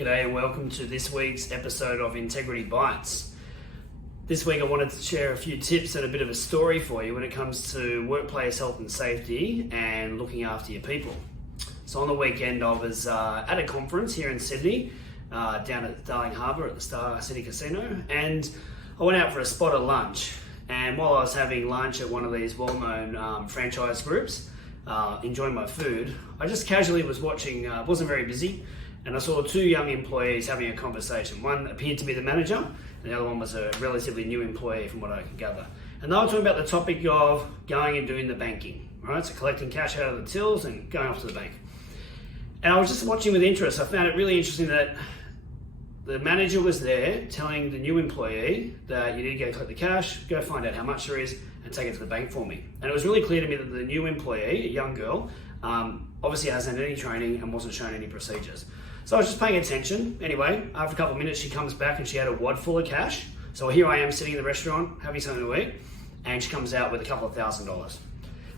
G'day and welcome to this week's episode of Integrity Bites. This week I wanted to share a few tips and a bit of a story for you when it comes to workplace health and safety and looking after your people. So on the weekend I was at a conference here in Sydney, down at Darling Harbour at the Star City Casino, and I went out for a spot of lunch. And while I was having lunch at one of these well-known franchise groups, enjoying my food, I just casually was watching, wasn't very busy, and I saw two young employees having a conversation. One appeared to be the manager, and the other one was a relatively new employee from what I can gather. And they were talking about the topic of going and doing the banking, right? So collecting cash out of the tills and going off to the bank. And I was just watching with interest. I found it really interesting that the manager was there telling the new employee that you need to go collect the cash, go find out how much there is, and take it to the bank for me. And it was really clear to me that the new employee, a young girl, obviously hasn't had any training and wasn't shown any procedures. So I was just paying attention. Anyway, after a couple of minutes, she comes back and she had a wad full of cash. So here I am sitting in the restaurant having something to eat, and she comes out with a couple of $1,000s.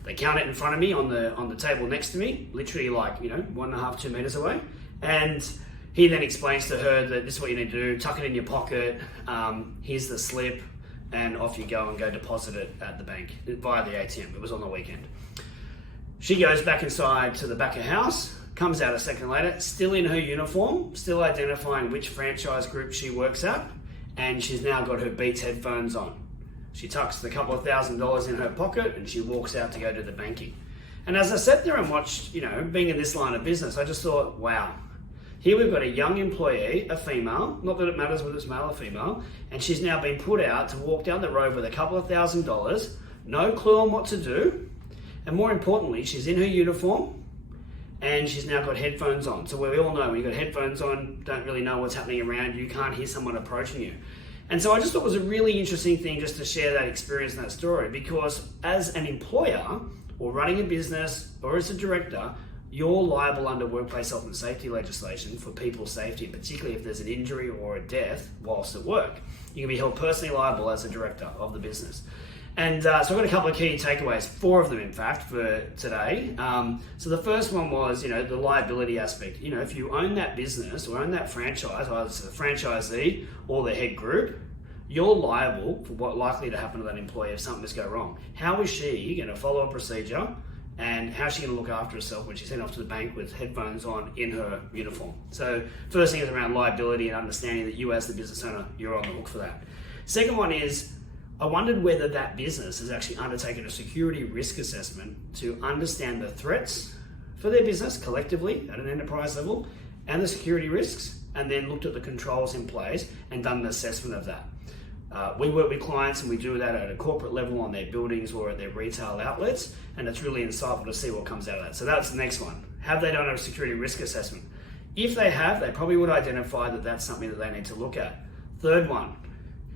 They count it in front of me on the table next to me, literally like 1.5, 2 meters away. And he then explains to her that this is what you need to do: tuck it in your pocket. Here's the slip, and off you go and go deposit it at the bank via the ATM. It was on the weekend. She goes back inside to the back of house. Comes out a second later, still in her uniform, still identifying which franchise group she works at, and she's now got her Beats headphones on. She tucks the couple of $1,000s in her pocket and she walks out to go to the banking. And as I sat there and watched, being in this line of business, I just thought, wow, here we've got a young employee, a female, not that it matters whether it's male or female, and she's now been put out to walk down the road with a couple of $1,000s, no clue on what to do, and more importantly, she's in her uniform, and she's now got headphones on. So we all know when you've got headphones on, don't really know what's happening around you, can't hear someone approaching you. And so I just thought it was a really interesting thing just to share that experience and that story, because as an employer or running a business or as a director, you're liable under workplace health and safety legislation for people's safety, particularly if there's an injury or a death whilst at work. You can be held personally liable as a director of the business. And so I've got a couple of key takeaways, 4 of them in fact, for today. So the first one was, the liability aspect. If you own that business or own that franchise, either it's the franchisee or the head group, you're liable for what's likely to happen to that employee if something does go wrong. How is she going to follow a procedure, and how's she going to look after herself when she's heading off to the bank with headphones on in her uniform? So first thing is around liability and understanding that you as the business owner, you're on the hook for that. Second one is, I wondered whether that business has actually undertaken a security risk assessment to understand the threats for their business collectively at an enterprise level and the security risks, and then looked at the controls in place and done an assessment of that. We work with clients and we do that at a corporate level on their buildings or at their retail outlets, and it's really insightful to see what comes out of that. So that's the next one. Have they done a security risk assessment? If they have, they probably would identify that that's something that they need to look at. Third one,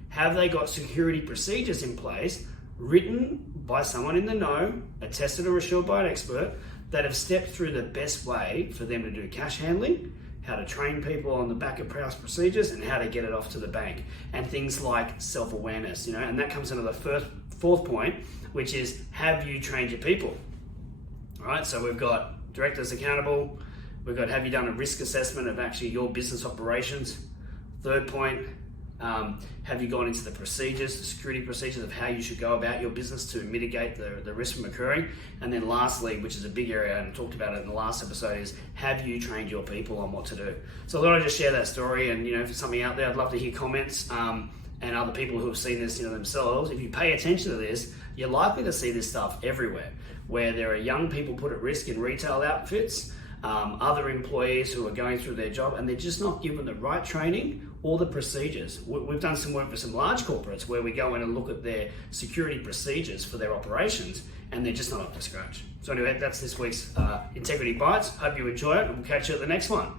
have they got security procedures in place written by someone in the know, attested or assured by an expert, that have stepped through the best way for them to do cash handling, how to train people on the back of house procedures, and how to get it off to the bank, and things like self-awareness, and that comes into the fourth point, which is, have you trained your people? All right, so we've got directors accountable, we've got, have you done a risk assessment of actually your business operations? Third point, have you gone into the procedures, the security procedures of how you should go about your business to mitigate the risk from occurring? And then lastly, which is a big area and I talked about it in the last episode, is have you trained your people on what to do? So I thought I'd just share that story, and if there's something out there, I'd love to hear comments and other people who have seen this themselves. If you pay attention to this, you're likely to see this stuff everywhere, where there are young people put at risk in retail outfits, other employees who are going through their job and they're just not given the right training or the procedures. We've done some work for some large corporates where we go in and look at their security procedures for their operations, and they're just not up to scratch. So anyway, that's this week's Integrity Bites. Hope you enjoy it, and we'll catch you at the next one.